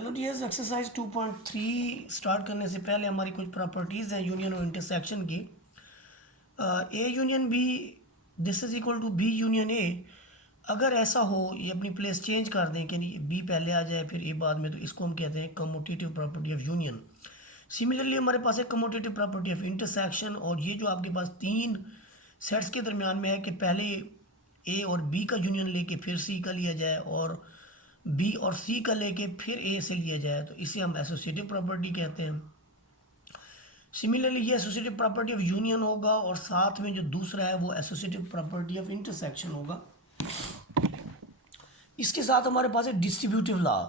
Hello dears, exercise 2.3 start करने से पहले हमारी कुछ प्रॉपर्टीज़ हैं यूनियन और इंटरसेक्शन की। A union B, this is equal to B union A. अगर ऐसा हो, ये अपनी प्लेस चेंज कर दें कि बी पहले आ जाए फिर ए बाद में, तो इसको हम कहते हैं commutative property of union. Similarly हमारे पास है कम्यूटेटिव प्रॉपर्टी ऑफ इंटरसेक्शन, और ये जो आपके पास तीन सेट्स के दरमियान में है कि पहले ए और बी का यूनियन लेके फिर सी का लिया जाए, और बी और सी का लेके फिर ए से लिया जाए, तो इसे हम एसोसिएटिव प्रॉपर्टी कहते हैं। सिमिलरली ये एसोसिएटिव प्रॉपर्टी ऑफ यूनियन होगा, और साथ में जो दूसरा है वो एसोसिएटिव प्रॉपर्टी ऑफ इंटरसेक्शन होगा। इसके साथ हमारे पास है डिस्ट्रीब्यूटिव लॉ।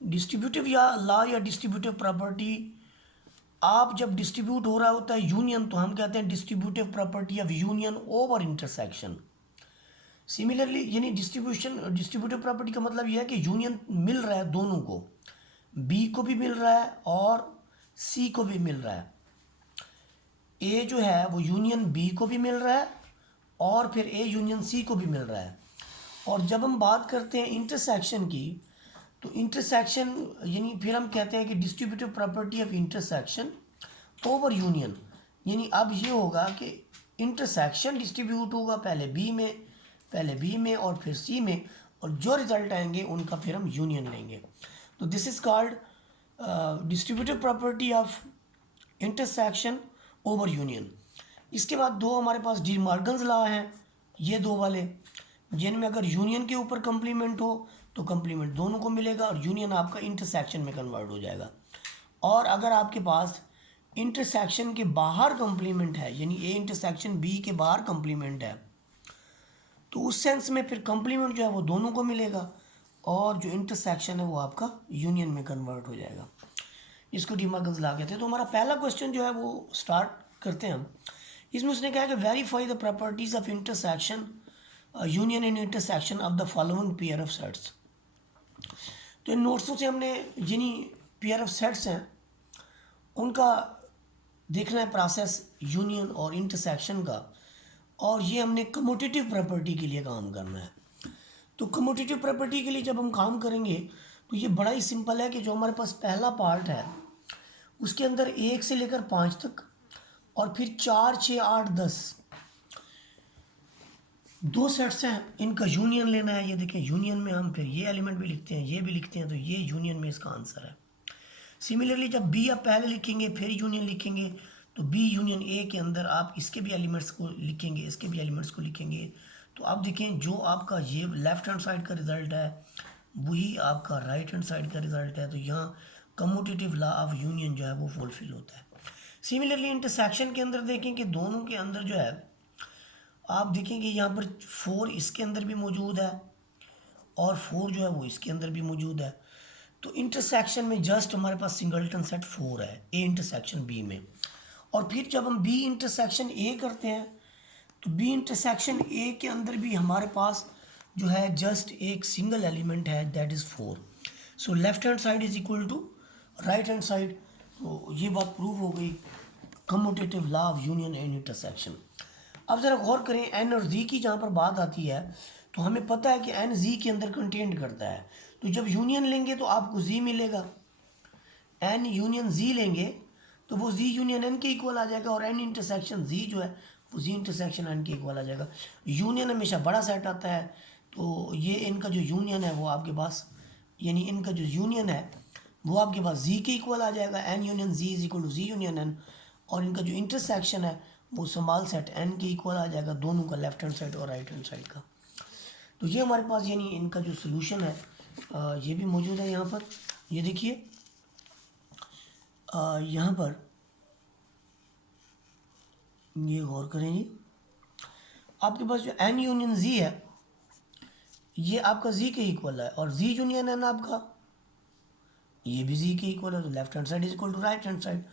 डिस्ट्रीब्यूटिव या लॉ या डिस्ट्रीब्यूटिव प्रॉपर्टी, आप जब डिस्ट्रीब्यूट हो रहा होता है यूनियन, तो हम कहते हैं distributive property of union over intersection. Similarly यानी डिस्ट्रीब्यूटिव प्रॉपर्टी का मतलब यह है कि यूनियन मिल रहा है दोनों को, बी को भी मिल रहा है और सी को भी मिल रहा है। ए जो है वो यूनियन बी को भी मिल रहा है और फिर ए यूनियन सी को भी मिल रहा है। और जब हम बात करते हैं इंटरसेक्शन की, तो इंटरसेक्शन यानी फिर हम कहते हैं कि distributive property of intersection over union. यानी अब ये होगा कि इंटरसेक्शन डिस्ट्रीब्यूट होगा पहले बी में और फिर सी में, और जो रिजल्ट आएंगे उनका फिर हम यूनियन लेंगे। तो this is called distributive property of intersection over union. इसके बाद दो हमारे पास डी मॉर्गन्स लॉ हैं, ये दो वाले, जिनमें अगर यूनियन के ऊपर कंप्लीमेंट हो तो कंप्लीमेंट दोनों को मिलेगा और यूनियन आपका इंटरसेक्शन में कन्वर्ट हो जाएगा। और अगर आपके पास इंटरसेक्शन के बाहर कंप्लीमेंट है, यानी ए इंटरसेक्शन बी के बाहर कंप्लीमेंट है, तो उस सेंस में फिर कंप्लीमेंट जो है वो दोनों को मिलेगा, और जो इंटरसेक्शन है वो आपका यूनियन में कन्वर्ट हो जाएगा। इसको डी मॉर्गन्स लॉ कहते हैं। तो हमारा पहला क्वेश्चन जो है वो स्टार्ट करते हैं हम। इसमें उसने कहा कि verify the properties of intersection union and intersection of the following pair of sets. तो इन नोट्सों से हमने यानी पेयर ऑफ सेट्स हैं उनका देखना है प्रोसेस यूनियन और इंटरसेक्शन का, और ये हमने कम्यूटेटिव प्रॉपर्टी के लिए काम करना है। तो कम्यूटेटिव प्रॉपर्टी के लिए जब हम काम करेंगे तो ये बड़ा ही सिंपल है कि जो हमारे पास पहला पार्ट है उसके अंदर 1 से लेकर 5 तक, और फिर 4, 6, 8, 10 दो सेट्स हैं, इनका यूनियन लेना है। ये देखें, यूनियन में हम फिर ये एलिमेंट भी लिखते हैं, ये भी लिखते हैं, तो ये यूनियन में इसका आंसर है। सिमिलरली जब बी आप पहले लिखेंगे फिर यूनियन लिखेंगे, तो बी यूनियन ए के अंदर आप इसके भी एलिमेंट्स को लिखेंगे, इसके भी एलिमेंट्स को लिखेंगे। तो आप देखें जो आपका ये लेफ्ट हैंड साइड का रिजल्ट है वही आपका राइट हैंड साइड का रिजल्ट है। तो यहाँ कम्यूटेटिव लॉ ऑफ यूनियन जो है वो फुलफिल होता है। सिमिलरली इंटरसेक्शन के अंदर देखें कि दोनों के अंदर जो है आप देखेंगे यहाँ पर 4 इसके अंदर भी मौजूद है और 4 जो है वो इसके अंदर भी मौजूद है। तो इंटरसेक्शन में जस्ट हमारे पास सिंगलटन सेट 4 है ए इंटरसेक्शन बी में। और फिर जब हम बी इंटरसेक्शन ए करते हैं तो बी इंटरसेक्शन ए के अंदर भी हमारे पास जो है जस्ट एक सिंगल एलिमेंट है, that is 4। So left hand side is equal to right hand side. तो ये बात प्रूव हो गई commutative law of union and intersection. अब ज़रा गौर करें, एन और जी की जहाँ पर बात आती है तो हमें पता है कि एन जी के अंदर कंटेंट करता है। तो जब यूनियन लेंगे तो आपको जी मिलेगा, एन यूनियन जी लेंगे तो वो जी यूनियन एन के इक्वल आ जाएगा, और एन इंटरसेक्शन जी जो है वो जी इंटरसेक्शन एन के इक्वल आ जाएगा। यूनियन हमेशा बड़ा सेट आता है, तो ये इनका जो यूनियन है वो आपके पास, यानी इनका जो यूनियन है वो आपके पास जी के इक्वल आ जाएगा, N union G is equal to G union N. और इनका जो इंटरसेक्शन है वो स्मॉल सेट एन के इक्वल आ जाएगा, दोनों का लेफ्ट हैंड साइड और राइट हैंड साइड का। तो ये हमारे पास यानी इनका जो सोल्यूशन है ये भी मौजूद है यहाँ पर। ये देखिए यहाँ पर ये गौर करें जी, आपके पास जो एन यूनियन जी है ये आपका जी के इक्वल है, और जी यूनियन एन आपका ये भी जी के इक्वल है, तो left hand side is equal to right hand side.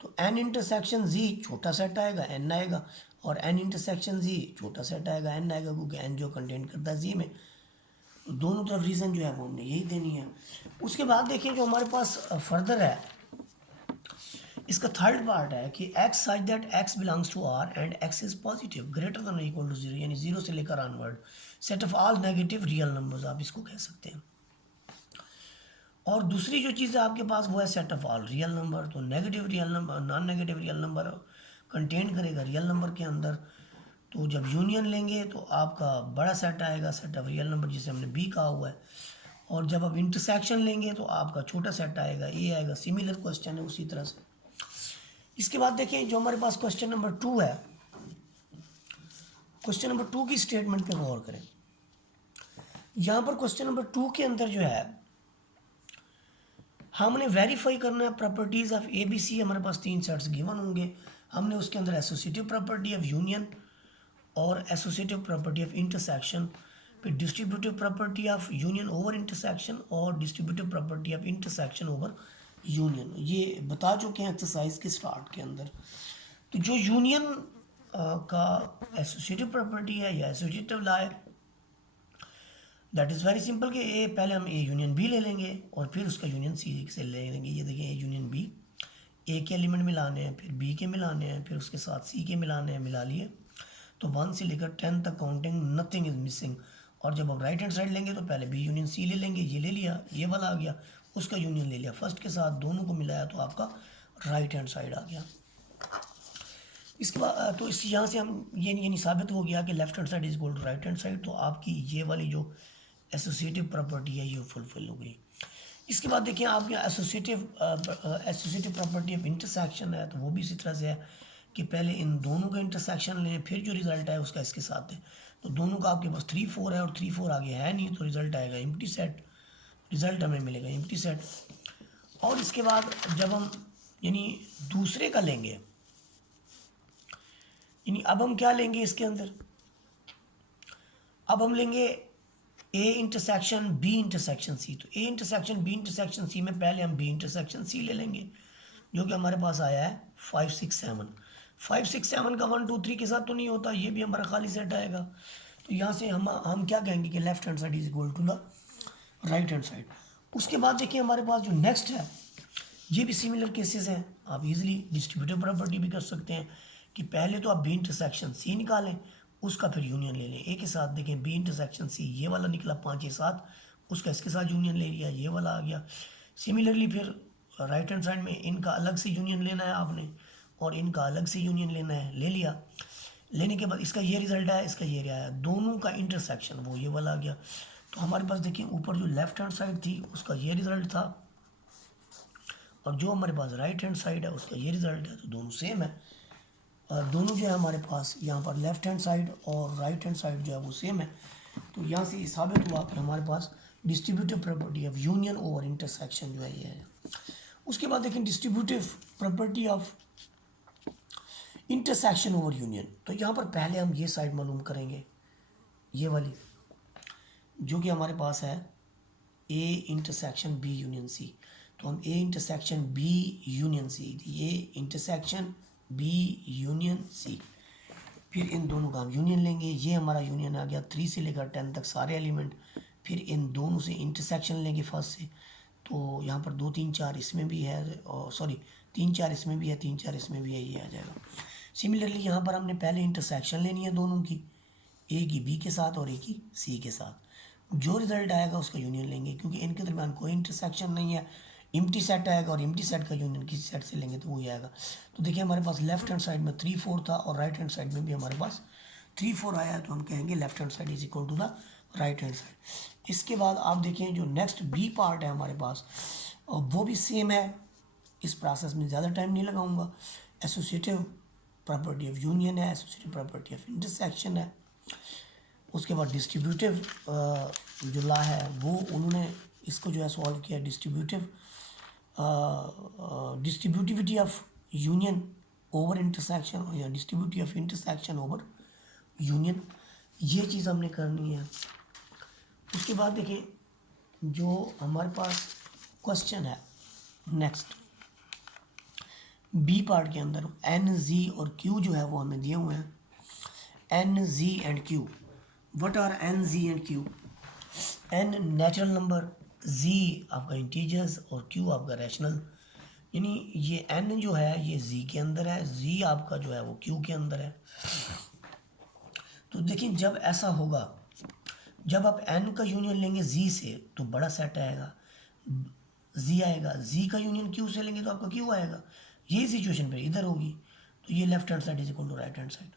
तो एन इंटरसेक्शन जी छोटा सेट आएगा एन आएगा, और एन इंटरसेक्शन जी छोटा सेट आएगा एन आएगा, क्योंकि एन जो कंटेंट करता है जी में। तो दोनों तरफ रीज़न जो है वो हमने यही देनी है। उसके बाद देखिए जो हमारे पास फर्दर है, इसका थर्ड पार्ट है कि X such that X belongs to R and X is positive greater then equal to 0, यानी 0 से लेकर onward set of all negative real numbers, आप इसको कह सकते हैं। और दूसरी जो चीज़ है आपके पास वो है set of all real number. तो negative real number, non negative real number contain करेगा रियल नंबर के अंदर। तो जब यूनियन लेंगे तो आपका बड़ा सेट आएगा, सेट ऑफ रियल नंबर, जिसे हमने बी कहा हुआ है। और जब आप इंटरसेक्शन लेंगे तो आपका छोटा सेट आएगा, ए आएगा। सिमिलर क्वेश्चन है उसी तरह से। इसके बाद देखें जो हमारे पास क्वेश्चन नंबर 2 है, क्वेश्चन नंबर 2 की स्टेटमेंट पे गौर करें। यहाँ पर क्वेश्चन नंबर 2 के अंदर जो है हमने वेरीफाई करना है properties of A B C. हमारे पास 3 सेट्स गिवन होंगे, हमने उसके अंदर एसोसिएटिव प्रॉपर्टी ऑफ यूनियन और एसोसिएटिव प्रॉपर्टी ऑफ इंटरसेक्शन, फिर distributive property of union over intersection और distributive property of intersection over union, ये बता चुके हैं एक्सरसाइज के स्टार्ट के अंदर। तो जो यूनियन का एसोसिएटिव प्रॉपर्टी है या एसोसिएटिव लॉ है, दैट इज़ वेरी सिंपल कि ए पहले हम ए यूनियन बी ले लेंगे और फिर उसका यूनियन सी से ले लेंगे। ये देखिए ए यूनियन बी, ए के एलिमेंट मिलाने हैं, फिर बी के मिलाने हैं, फिर उसके साथ सी के मिलाने हैं, मिला लिए। तो 1 से लेकर 10 तक काउंटिंग, नथिंग इज मिसिंग। और जब हम राइट हैंड साइड लेंगे तो पहले बी यूनियन सी ले लेंगे, ये ले लिया, ये वाला आ गया, उसका यूनियन ले लिया, फर्स्ट के साथ दोनों को मिलाया तो आपका राइट हैंड साइड आ गया। इसके बाद तो इस यहाँ से हम ये नहीं साबित हो गया कि left hand side is equal to right hand side, तो आपकी ये वाली जो एसोसिएटिव प्रॉपर्टी है ये फुलफिल हो गई। इसके बाद देखिए आप यहाँ एसोसिएटिव प्रॉपर्टी ऑफ इंटरसेक्शन है, तो वो भी इसी तरह से है कि पहले इन दोनों का इंटरसेक्शन लें, फिर जो रिजल्ट है उसका इसके साथ है। तो दोनों का आपके पास 3 4 है और 3 4 आगे है नहीं, तो रिजल्ट आएगा एम्प्टी सेट, रिजल्ट हमें मिलेगा एम्प्टी सेट। और इसके बाद जब हम यानी दूसरे का लेंगे, यानी अब हम क्या लेंगे इसके अंदर, अब हम लेंगे A intersection B intersection C. तो A intersection B intersection C में पहले हम बी इंटरसेक्शन सी ले लेंगे, जो कि हमारे पास आया है 5 6 7। 5 6 7 का 1 2 3 के साथ तो नहीं होता, ये भी हमारा खाली सेट आएगा। तो यहाँ से हम क्या कहेंगे कि left hand side is equal to the right hand side. उसके बाद देखिए हमारे पास जो नेक्स्ट है, ये भी सिमिलर केसेस हैं। आप इजीली डिस्ट्रीब्यूटिव प्रॉपर्टी भी कर सकते हैं कि पहले तो आप बी इंटरसेक्शन सी निकालें, उसका फिर यूनियन ले लें। ए के साथ देखें बी इंटरसेक्शन सी, ये वाला निकला 5 या 7, उसका इसके साथ यूनियन ले लिया, ये वाला आ गया। सिमिलरली फिर राइट हैंड साइड में इनका अलग से यूनियन लेना है आपने और इनका अलग से यूनियन लेना है, ले लिया। लेने के बाद इसका ये रिजल्ट आया, इसका ये आया, दोनों का इंटरसेक्शन वो ये वाला आ गया। तो हमारे पास देखिए ऊपर जो लेफ्ट हैंड साइड थी उसका ये रिजल्ट था और जो हमारे पास राइट हैंड साइड है उसका ये रिजल्ट है, तो दोनों सेम है। दोनों जो है हमारे पास यहाँ पर लेफ्ट हैंड साइड और राइट हैंड साइड जो है वो सेम है। तो यहाँ से ये साबित हुआ कि हमारे पास distributive property of union over intersection जो है ये है। उसके बाद देखें distributive property of intersection over union. तो यहाँ पर पहले हम ये साइड मालूम करेंगे, ये वाली जो कि हमारे पास है A intersection B union C. तो हम A intersection B union C, ये इंटरसेक्शन बी यूनियन सी, फिर इन दोनों का हम यूनियन लेंगे। ये हमारा यूनियन आ गया 3 से लेकर 10 तक सारे एलिमेंट। फिर इन दोनों से इंटरसेक्शन लेंगे फर्स्ट से, तो यहाँ पर 2 3 4 इसमें भी है, और सॉरी 3 4 इसमें भी है, 3 4 इसमें भी है, ये आ जाएगा। सिमिलरली यहाँ पर हमने पहले इंटरसेक्शन लेनी है दोनों की, ए की बी के साथ और ए की सी के साथ। जो रिजल्ट आएगा उसका यूनियन लेंगे, क्योंकि इनके दरमियान कोई इंटरसेक्शन नहीं है, एम्प्टी सेट आएगा और एम्प्टी सेट का यूनियन किसी सेट से लेंगे तो वही आएगा। तो देखिए हमारे पास लेफ्ट हैंड साइड में 3 4 था और राइट हैंड साइड में भी हमारे पास 3 4 आया है, तो हम कहेंगे left hand side is equal to the right hand side. इसके बाद आप देखें जो नेक्स्ट बी पार्ट है हमारे पास, और वो भी सेम है। इस प्रोसेस में ज़्यादा टाइम नहीं लगाऊंगा। एसोसिएटिव प्रॉपर्टी ऑफ यूनियन है, एसोसिएटिव प्रॉपर्टी ऑफ इंटरसेक्शन है। उसके बाद डिस्ट्रीब्यूटिव जो लॉ है वो उन्होंने इसको जो है सॉल्व किया, distributivity of union over intersection या distributive of intersection over union, ये चीज़ हमने करनी है। उसके बाद देखिए जो हमारे पास क्वेश्चन है नेक्स्ट बी पार्ट के अंदर, एन जी और क्यू जो है वो हमें दिए हुए हैं। N G and Q, what are N G and Q? N natural number, G आपका इंटीजर्स और क्यू आपका रैशनल। यानी ये एन जो है ये जी के अंदर है, जी आपका जो है वो क्यू के अंदर है। तो देखिए जब ऐसा होगा, जब आप एन का यूनियन लेंगे जी से तो बड़ा सेट आएगा, जी आएगा, जी का यूनियन क्यू से लेंगे तो आपका क्यू आएगा। यही सिचुएशन फिर इधर होगी, तो ये left hand side is equal to right hand side.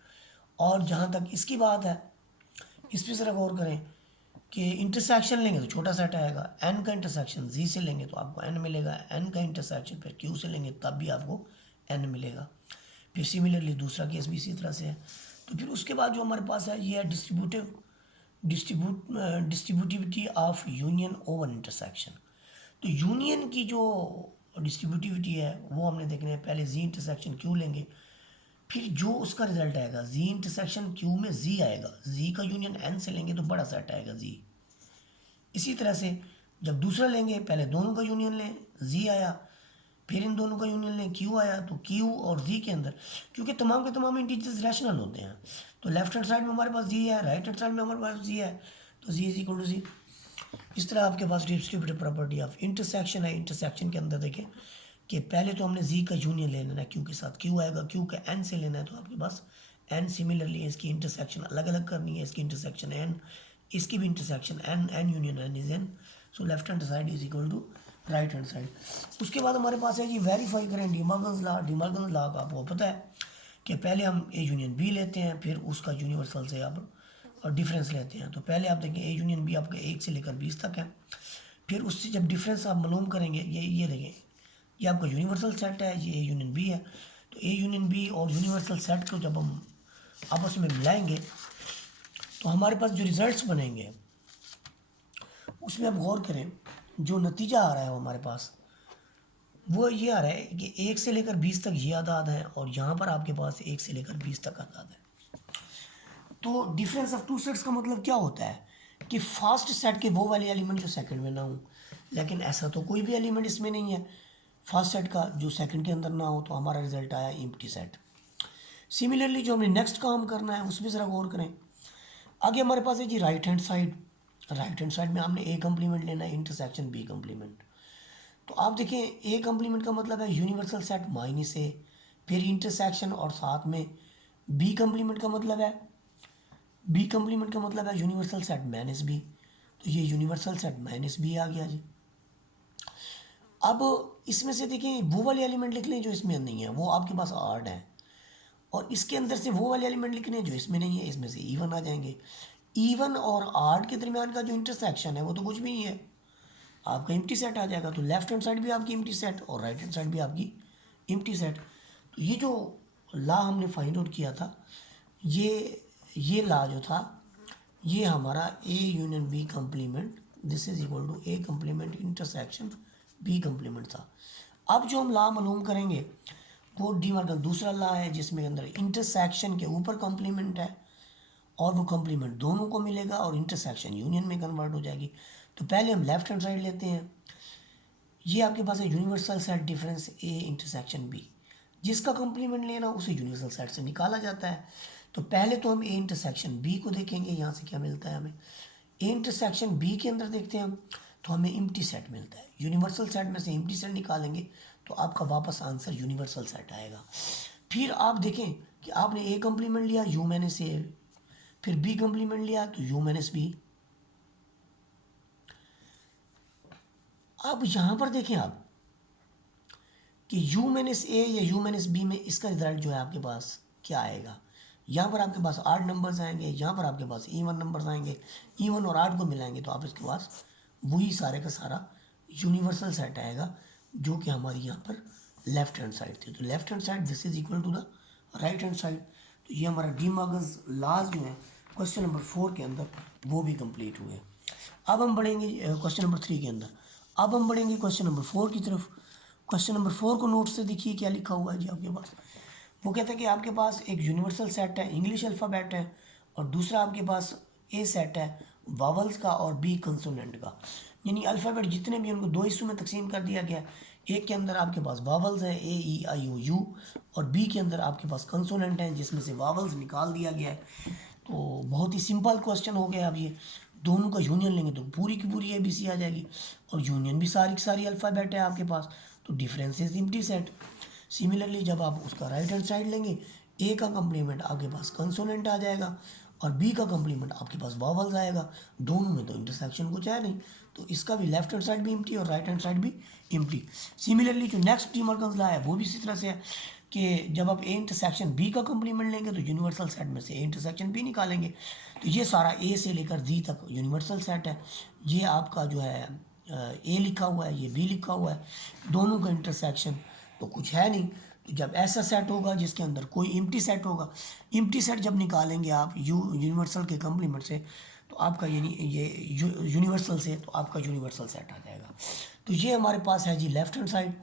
और जहाँ तक इसकी बात है, इस पर ज़रा गौर करें कि इंटरसेक्शन लेंगे तो छोटा सेट आएगा, एन का इंटरसेक्शन जी से लेंगे तो आपको एन मिलेगा, एन का इंटरसेक्शन फिर क्यू से लेंगे तब भी आपको एन मिलेगा। फिर सिमिलरली दूसरा केस भी इसी तरह से है। तो फिर उसके बाद जो हमारे पास है ये है distributivity of union over intersection. तो यूनियन की जो डिस्ट्रीब्यूटिविटी है वो हमने देखना है। पहले जी इंटरसेक्शन क्यू लेंगे, फिर जो उसका रिजल्ट आएगा जी इंटरसेक्शन क्यू में जी आएगा, जी का यूनियन एन से लेंगे तो बड़ा सेट आएगा जी। इसी तरह से जब दूसरा लेंगे, पहले दोनों का यूनियन लें, जी आया, फिर इन दोनों का यूनियन लें, क्यू आया, तो क्यू और जी के अंदर क्योंकि तमाम के तमाम इंटीजर्स रैशनल होते हैं, तो लेफ्ट हैंड साइड में हमारे पास जी है, राइट हैंड साइड में हमारे पास जी है, तो जी इज इक्वल टू जी। इस तरह आपके पास डिस्ट्रीब्यूटिव प्रॉपर्टी ऑफ इंटरसेक्शन है। इंटरसेक्शन के अंदर देखें कि पहले तो हमने जी का यूनियन ले लेना है, क्यू के साथ क्यू आएगा, क्यू का एन से लेना है तो आपके पास एन। सिमिलरली इसकी इंटरसेक्शन अलग अलग करनी है, इसकी इंटरसेक्शन एन, इसकी भी intersection N, N union N is N, so left hand side is equal to right hand side. उसके बाद हमारे पास है जी वेरीफाई करें De Morgan's law. De Morgan's law का आपको पता है कि पहले हम ए यूनियन बी लेते हैं, फिर उसका यूनिवर्सल से आप और डिफरेंस लेते हैं। तो पहले आप देखें ए यूनियन बी आपका 1 से लेकर 20 तक है, फिर उससे जब डिफरेंस आप मालूम करेंगे, ये देखें ये आपका यूनिवर्सल सेट है, ये ए यूनियन बी है, तो ए यूनियन बी और यूनिवर्सल सेट को जब हम आपस में मिलाएंगे तो हमारे पास जो रिजल्ट्स बनेंगे उसमें आप गौर करें, जो नतीजा आ रहा है वो हमारे पास वो ये आ रहा है कि 1 से लेकर 20 तक ये आदाद हैं और यहाँ पर आपके पास 1 से लेकर 20 तक आदाद है। तो डिफरेंस ऑफ टू सेट्स का मतलब क्या होता है कि फर्स्ट सेट के वो वाले एलिमेंट जो सेकंड में ना हो, लेकिन ऐसा तो कोई भी एलिमेंट इसमें नहीं है फर्स्ट सेट का जो सेकंड के अंदर ना हो, तो हमारा रिजल्ट आया एम्प्टी सेट। सिमिलरली जो हमें नेक्स्ट काम करना है उसमें ज़रा गौर करें। आगे हमारे पास है जी right hand side. Right hand side में हमने ए कम्प्लीमेंट लेना है, इंटरसेक्शन बी कम्प्लीमेंट। तो आप देखें ए कम्प्लीमेंट का मतलब है यूनिवर्सल सेट माइनस ए, फिर इंटरसेक्शन और साथ में बी कम्प्लीमेंट का मतलब है यूनिवर्सल सेट माइनस बी, तो ये यूनिवर्सल सेट माइनस बी आ गया जी। अब इसमें से देखें वो वाले एलिमेंट लिख लें जो इसमें नहीं है, वो आपके पास आर्ड है, और इसके अंदर से वो वाले एलिमेंट लिखने हैं जो इसमें नहीं है, इसमें से इवन आ जाएंगे। इवन और आर्ड के दरमियान का जो इंटरसेक्शन है वो तो कुछ भी नहीं है, आपका एम्प्टी सेट आ जाएगा। तो लेफ्ट हैंड साइड भी आपकी एम्प्टी सेट और राइट हैंड साइड भी आपकी एम्प्टी सेट। तो ये जो ला हमने फाइंड आउट किया था, ये ला जो था ये हमारा A union B complement, this is equal to A complement intersection B complement था। अब जो हम ला मालूम करेंगे वो डी मॉर्गन दूसरा ला है जिसमें अंदर इंटरसेक्शन के ऊपर कम्प्लीमेंट है और वो कम्प्लीमेंट दोनों को मिलेगा और इंटरसेक्शन यूनियन में कन्वर्ट हो जाएगी। तो पहले हम लेफ्ट हैंड साइड लेते हैं, ये आपके पास है universal set difference A intersection B, जिसका कम्प्लीमेंट लेना उसे यूनिवर्सल सेट से निकाला जाता है। तो पहले तो हम ए इंटरसेक्शन बी को देखेंगे, यहाँ से क्या मिलता है हमें। ए इंटरसेक्शन बी के अंदर देखते हैं हम तो हमें एम्प्टी सेट मिलता है, यूनिवर्सल सेट में से एम्प्टी सेट निकालेंगे तो आपका वापस आंसर यूनिवर्सल सेट आएगा। फिर आप देखें कि आपने ए कम्प्लीमेंट लिया यू माइनस ए, फिर बी कम्प्लीमेंट लिया तो यू माइनस बी। अब यहाँ पर देखें आप कि यू माइनस ए या यू माइनस बी में इसका रिजल्ट जो है आपके पास क्या आएगा। यहाँ पर आपके पास 8 नंबर्स आएंगे, यहाँ पर आपके पास इवन नंबर्स आएंगे, इवन और 8 को मिलाएंगे तो आप इसके पास वही सारे का सारा यूनिवर्सल सेट आएगा जो कि हमारी यहाँ पर लेफ्ट हैंड साइड थी। तो left hand side this is equal to the right hand side. तो ये हमारा डी मॉर्गन्स लॉज जो है क्वेश्चन नंबर 4 के अंदर वो भी कंप्लीट हुए। अब हम बढ़ेंगे क्वेश्चन नंबर 3 के अंदर। अब हम बढ़ेंगे क्वेश्चन नंबर 4 की तरफ। क्वेश्चन नंबर 4 को नोट से देखिए क्या लिखा हुआ है जी आपके पास। वो कहता है कि आपके पास एक यूनिवर्सल सेट है इंग्लिश अल्फ़ाबेट है और दूसरा आपके पास ए सेट है वावल्स का और बी कंसोनेंट का, यानी अल्फ़ाबेट जितने भी उनको 2 हिस्सों में तकसीम कर दिया गया। एक के अंदर आपके पास वावल्स हैं ए ई आई ओ यू और बी के अंदर आपके पास कंसोनेंट हैं जिसमें से वावल्स निकाल दिया गया है। तो बहुत ही सिंपल क्वेश्चन हो गया। अब ये दोनों का यूनियन लेंगे तो पूरी की पूरी ABC आ जाएगी और यूनियन भी सारी की सारी अल्फ़ाबेट है आपके पास, तो difference is empty set. Similarly जब आप उसका राइट हैंड साइड लेंगे ए का कम्प्लीमेंट आपके पास कंसोनेंट आ जाएगा और बी का कम्प्लीमेंट आपके पास वावल्स आएगा। दोनों में तो इंटरसेक्शन कुछ है नहीं, तो इसका भी लेफ्ट हैंड साइड भी एम्प्टी और राइट हैंड साइड भी एम्प्टी। सिमिलरली जो नेक्स्ट डी मॉर्गन्स लॉ है वो भी इसी तरह से है कि जब आप ए इंटरसेक्शन बी का कम्प्लीमेंट लेंगे तो यूनिवर्सल सेट में से ए इंटरसेक्शन बी निकालेंगे। तो ये सारा ए से लेकर जी तक यूनिवर्सल सेट है। ये आपका जो है ए लिखा हुआ है, ये बी लिखा हुआ है, दोनों का इंटरसेक्शन तो कुछ है नहीं। तो जब ऐसा सेट होगा जिसके अंदर कोई एम्प्टी सेट होगा, एम्प्टी सेट जब निकालेंगे आप यूनिवर्सल के कम्प्लीमेंट से तो आपका ये यूनिवर्सल से तो आपका यूनिवर्सल सेट आ जाएगा। तो ये हमारे पास है जी लेफ्ट हैंड साइड।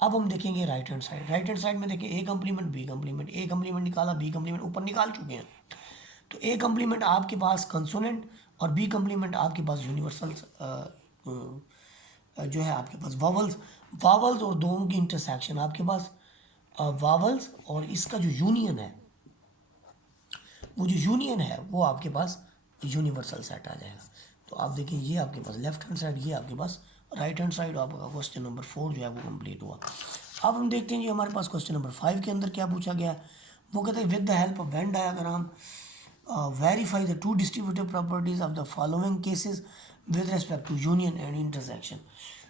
अब हम देखेंगे right hand side. Right hand side में देखें A complement B complement, A complement निकाला बी कम्प्लीमेंट ऊपर निकाल चुके हैं। तो ए कम्प्लीमेंट आपके पास कंसोनेंट और बी कम्प्लीमेंट आपके पास यूनिवर्सल जो है आपके पास वावल्स। वावल्स और दोनों की इंटरसेक्शन आपके पास वावल्स और इसका जो यूनियन है, वो जो यूनियन है वो आपके पास यूनिवर्सल सेट आ जाएगा। तो आप देखिए ये आपके पास लेफ्ट हैंड साइड, ये आपके पास राइट हैंड साइड। आपका क्वेश्चन नंबर 4 जो है वो कंप्लीट हुआ। अब हम देखते हैं जी हमारे पास क्वेश्चन नंबर 5 के अंदर क्या पूछा गया है। वो कहते हैं with the help of Venn diagram verify the two distributive properties of the following cases with respect to union and intersection.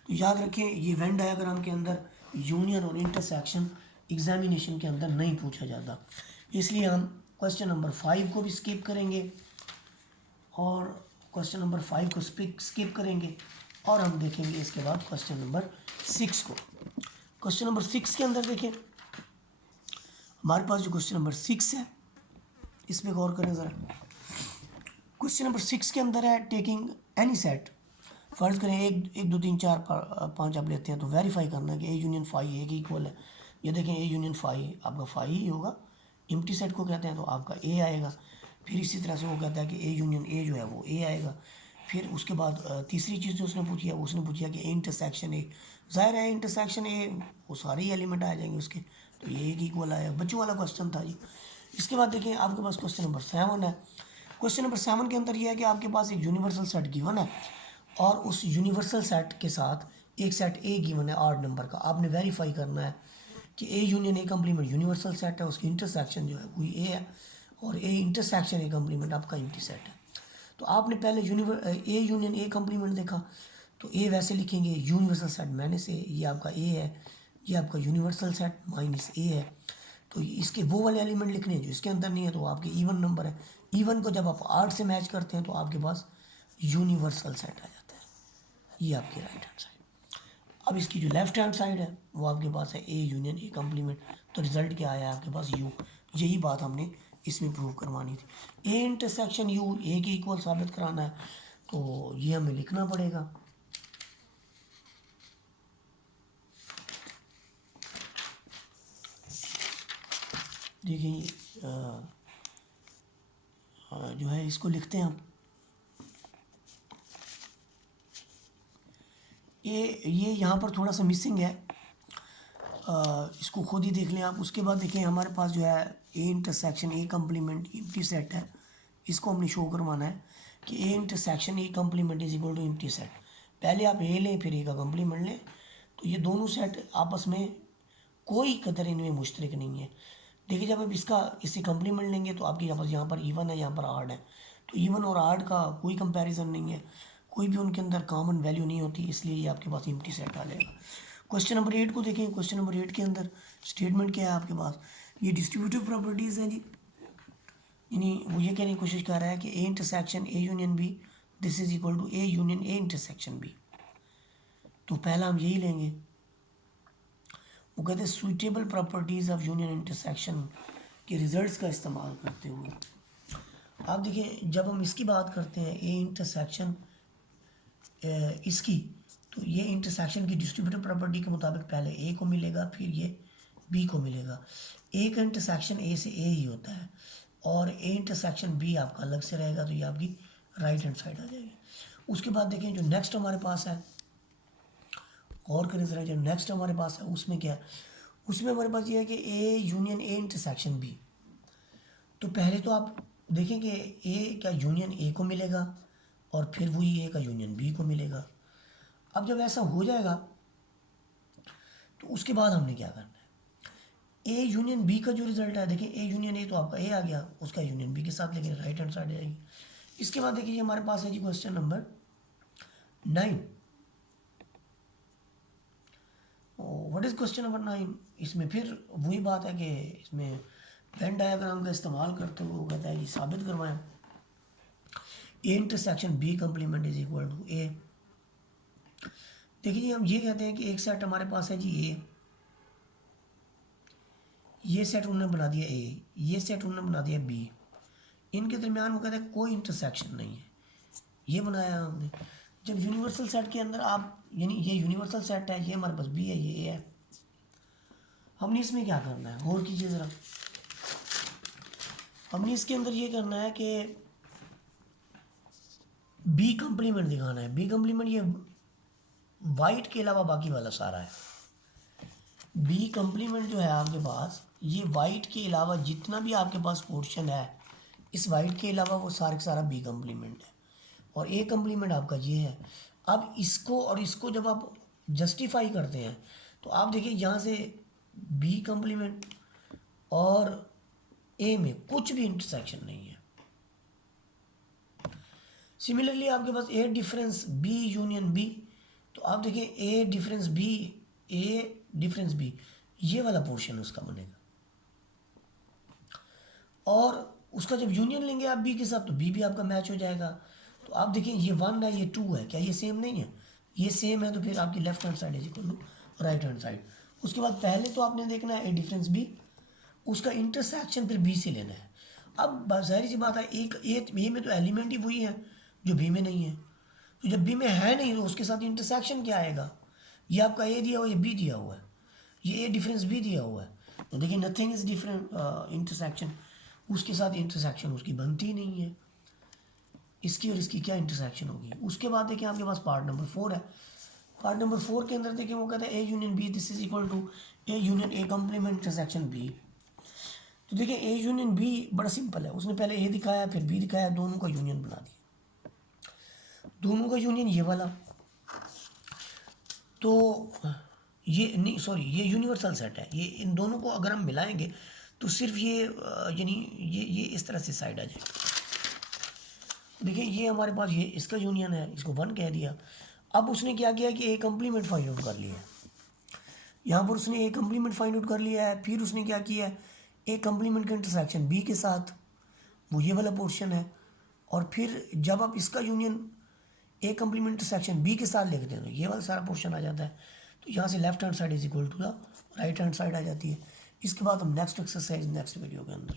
तो याद रखें ये वेन डायग्राम के अंदर यूनियन और इंटरसेक्शन एग्जामिनेशन के अंदर नहीं पूछा जाता, इसलिए हम क्वेश्चन नंबर 5 को भी स्किप करेंगे और क्वेश्चन नंबर 5 को स्किप करेंगे और हम देखेंगे इसके बाद क्वेश्चन नंबर 6 को। क्वेश्चन नंबर 6 के अंदर देखें हमारे पास जो क्वेश्चन नंबर 6 है इसमें गौर करें ज़रा। क्वेश्चन नंबर 6 के अंदर है टेकिंग एनी सेट, फ़र्ज़ करें एक दो तीन चार पाँच आप लेते हैं तो वेरीफाई करना है कि ए यूनियन फाई ए के इक्वल है। ये देखें ए यूनियन फाई आपका फाई ही होगा, एम्प्टी सेट को कहते हैं तो आपका ए आएगा। फिर इसी तरह से वो कहता है कि ए यूनियन ए जो है वो ए आएगा। फिर उसके बाद तीसरी चीज़ जो उसने पूछी है उसने पूछा कि ए इंटरसेक्शन ए, ज़ाहिर है इंटरसेक्शन ए वो सारे ही एलिमेंट आ जाएंगे उसके, तो ये एक इक्वल आएगा। बच्चों वाला क्वेश्चन था जी। इसके बाद देखिए आपके पास क्वेश्चन नंबर 7 है। क्वेश्चन नंबर 7 के अंदर ये है कि आपके पास एक यूनिवर्सल सेट गिवन है और उस यूनिवर्सल सेट के साथ एक सेट ए गिवन है 8 नंबर का। आपने वेरीफाई करना है कि A union A complement universal set है, उसकी इंटरसेक्शन जो है वही ए है और ए इंटरसेक्शन ए कम्प्लीमेंट आपका एम्प्टी सेट है। तो आपने पहले ए यूनियन ए कम्प्लीमेंट देखा तो ए वैसे लिखेंगे यूनिवर्सल सेट माइनस ए, ये आपका ए है, ये आपका यूनिवर्सल सेट माइनस ए है। तो इसके वो वाले एलिमेंट लिखने हैं जो इसके अंदर नहीं है, तो आपके इवन नंबर है। इवन को जब आप 8 से मैच करते हैं तो आपके पास यूनिवर्सल सेट आ जाता है। ये आपकी राइट हैंड साइड। अब इसकी जो लेफ्ट हैंड साइड है वो आपके पास है ए यूनियन ए कम्प्लीमेंट। तो रिजल्ट क्या आया आपके पास यू। यही बात हमने इसमें प्रूव करवानी थी। ए इंटरसेक्शन यू ए के इक्वल साबित कराना है तो ये हमें लिखना पड़ेगा। देखिए जो है इसको लिखते हैं हम। ये यहाँ पर थोड़ा सा मिसिंग है, इसको खुद ही देख लें आप। उसके बाद देखें हमारे पास जो है A intersection A complement empty set है, इसको हमने शो करवाना है कि A intersection A complement is equal to empty set. पहले आप ए लें फिर ए का कम्प्लीमेंट लें, तो ये दोनों सेट आपस में कोई कदर इनमें मुश्तरक नहीं है। देखिए जब आप इससे कम्प्लीमेंट लेंगे तो आपके यहाँ पर इवन है, यहाँ पर आड है, तो इवन और आड का कोई कंपैरिजन नहीं है, कोई भी उनके अंदर कॉमन वैल्यू नहीं होती, इसलिए ये आपके पास एम्प्टी सेट आ जाएगा। क्वेश्चन नंबर 8 को देखें। क्वेश्चन नंबर 8 के अंदर स्टेटमेंट क्या है आपके पास, ये डिस्ट्रीब्यूटिव प्रॉपर्टीज़ हैं जी। यानी वो ये कहने की कोशिश कर रहा है कि A intersection A union B this is equal to A union A intersection B. तो पहला हम यही लेंगे। वो कहते हैं suitable properties of union intersection के रिजल्ट्स का इस्तेमाल करते हुए। आप देखिए जब हम इसकी बात करते हैं ए इंटरसेक्शन इसकी, तो ये इंटरसेक्शन की डिस्ट्रीब्यूटिव प्रॉपर्टी के मुताबिक पहले ए को मिलेगा फिर ये बी को मिलेगा। ए का इंटरसेक्शन ए से ए ही होता है और ए इंटरसेक्शन बी आपका अलग से रहेगा, तो ये आपकी राइट हैंड साइड आ जाएगी। उसके बाद देखें जो नेक्स्ट हमारे पास है, और करें ज़रा, जो नेक्स्ट हमारे पास है उसमें क्या है, उसमें हमारे पास ये है कि A union A intersection B. तो पहले तो आप देखें कि ए का यूनियन ए को मिलेगा और फिर वही ए का यूनियन बी को मिलेगा। अब जब ऐसा हो जाएगा तो उसके बाद हमने क्या करना है, ए यूनियन बी का जो रिजल्ट है, देखिए ए यूनियन ए तो आपका ए आ गया, उसका यूनियन बी के साथ, लेकिन राइट हैंड साइड आएगी। इसके बाद देखिए हमारे पास है जी question number 9। What is question number 9? इसमें फिर वही बात है कि इसमें वेन डायग्राम का इस्तेमाल करते हुए वो कहता है कि साबित करवाएं A intersection B complement is equal to A. देखिए जी हम ये कहते हैं कि एक सेट हमारे पास है जी ए, ये सेट उन्होंने बना दिया ए, ये सेट उन्होंने बना दिया बी, इनके दरमियान वो कहते हैं कोई इंटरसेक्शन नहीं है, ये बनाया हमने। जब यूनिवर्सल सेट के अंदर आप, यानी ये यूनिवर्सल सेट है, ये हमारे पास बी है, ये ए है, हमने इसमें क्या करना है, गौर कीजिए ज़रा, हमने इसके अंदर ये करना है कि बी कम्प्लीमेंट दिखाना है। बी कम्प्लीमेंट ये वाइट के अलावा बाकी वाला सारा है। बी कम्प्लीमेंट जो है आपके पास, ये वाइट के अलावा जितना भी आपके पास पोर्शन है, इस वाइट के अलावा वो सारे का सारा बी कम्प्लीमेंट है। और ए कम्प्लीमेंट आपका ये है। अब इसको और इसको जब आप जस्टिफाई करते हैं तो आप देखिए यहाँ से बी कम्प्लीमेंट और ए में कुछ भी इंटरसेक्शन नहीं है। सिमिलरली आपके पास ए डिफरेंस बी यूनियन बी, तो आप देखिए ए डिफरेंस बी, ए डिफरेंस बी, ये वाला पोर्शन उसका बनेगा। और उसका जब यूनियन लेंगे आप बी के साथ तो बी भी आपका मैच हो जाएगा। तो आप देखिए ये 1 है, ये 2 है, क्या ये सेम नहीं है? ये सेम है, तो फिर आपकी left hand side is equal to right hand side. उसके बाद पहले तो आपने देखना है ए डिफरेंस बी, उसका इंटरसेक्शन फिर बी से लेना है। अब जाहिर सी बात है, एक ए में तो एलिमेंट ही वही है जो बी में नहीं है, तो जब बी में है नहीं तो उसके साथ इंटरसेक्शन क्या आएगा? ये आपका ए दिया हुआ, ये बी दिया हुआ है, ये ए डिफरेंस बी दिया हुआ है, तो देखिए नथिंग इज डिफरेंट इंटरसेक्शन, उसके साथ इंटरसेक्शन उसकी बनती ही नहीं है। इसकी और इसकी क्या इंटरसेक्शन होगी? उसके बाद देखिए आपके पास पार्ट नंबर 4 है। पार्ट नंबर 4 के अंदर देखिए वो कहता है A union B this is equal to A union A complement intersection B. तो देखिए ए यूनियन बी बड़ा सिंपल है, उसने पहले ए दिखाया फिर बी दिखाया, दोनों का यूनियन बना दिया, दोनों का यूनियन ये वाला। तो ये नहीं, सॉरी, ये यूनिवर्सल सेट है, ये इन दोनों को अगर हम मिलाएंगे तो सिर्फ ये यानी ये इस तरह से साइड आ जाएगी। देखिए ये हमारे पास ये इसका यूनियन है, इसको 1 कह दिया। अब उसने क्या किया कि ए कम्प्लीमेंट फाइंड आउट कर लिया है, यहाँ पर उसने ए कम्प्लीमेंट फाइंड आउट कर लिया है। फिर उसने क्या किया है, ए कम्प्लीमेंट का इंटरसेक्शन बी के साथ, वो ये वाला पोर्शन है। और फिर जब आप इसका union A complement intersection B के साथ लिखते हैं तो ये वाला सारा पोर्शन आ जाता है। तो यहाँ से left hand side is equal to the right hand side आ जाती है। इसके बाद हम नेक्स्ट एक्सरसाइज नेक्स्ट वीडियो के अंदर